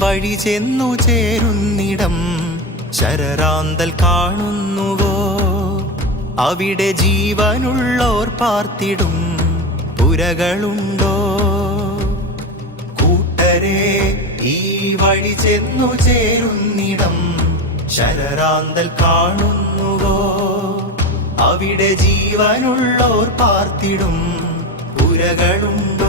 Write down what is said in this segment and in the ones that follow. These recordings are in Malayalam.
വഴി ചെന്നു ചേരുന്നിടം ശരറാന്തൽ കാണുന്നുവോ? അവിടെ ജീവനുള്ളോർ പാർത്തിടും പുരകളുണ്ടോ? കൂട്ടരെ ഈ വഴി ചെന്നു ചേരുന്നിടം ശരറാന്തൽ കാണുന്നുവോ? അവിടെ ജീവനുള്ളോർ പാർത്തിടും പുരകളുണ്ടോ?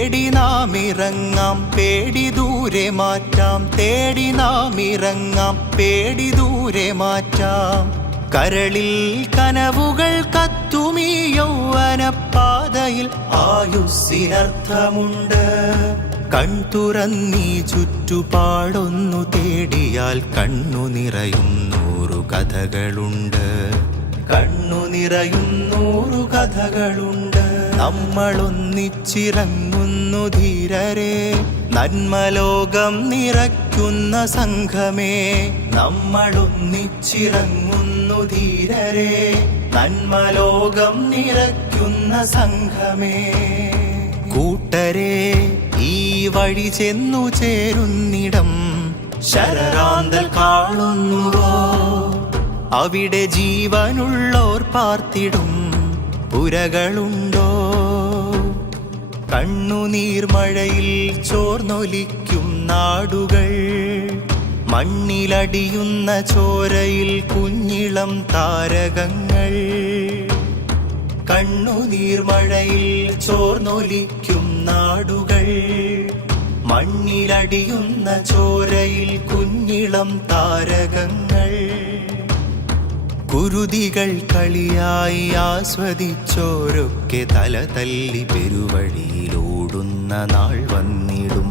തേടി നാം ഇറങ്ങാം പേടി ദൂരെ മാറ്റാം തേടി നാം ഇറങ്ങാം പേടി ദൂരെ മാറ്റാം. കരളിൽ കനവുകൾ കത്തുമീ യൗവനപ്പാതയിൽ ആയുസ്സിനർത്ഥമുണ്ട്. കൺതുറന്നീ ചുറ്റുപാടൊന്നു തേടിയാൽ കണ്ണു നിറയും നൂറു കഥകളുണ്ട്. കണ്ണു നിറയും നൂറു കഥകളുണ്ട്. നമ്മളൊന്നിച്ചിറങ്ങുന്നു ധീരരെ. നന്മലോകം നിറയ്ക്കുന്ന സംഘമേ. നമ്മളൊന്നിച്ചിറങ്ങുന്നു ധീരരെ. നന്മലോകം നിറയ്ക്കുന്ന സംഘമേ. കൂട്ടരെ ഈ വഴി ചെന്നു ചേരുന്നിടം ശരറാന്തൽ കാണുന്നുവോ? അവിടെ ജീവനുള്ളോർ പാർത്തിടും പുരകളുണ്ടോ? കണ്ണുനീർമഴയിൽ ചോർന്നൊലിക്കും നാടുകൾ. മണ്ണിലടിയുന്ന ചോരയിൽ കുഞ്ഞിളം താരകങ്ങൾ. കണ്ണുനീർമഴയിൽ ചോർന്നൊലിക്കും നാടുകൾ. മണ്ണിലടിയുന്ന ചോരയിൽ കുഞ്ഞിളം താരകങ്ങൾ. കുരുതികൾ കളിയായി ആസ്വദിച്ചോരൊക്കെ തല തല്ലി പെരുവഴിയിലോടുന്ന നാൾ വന്നിടും.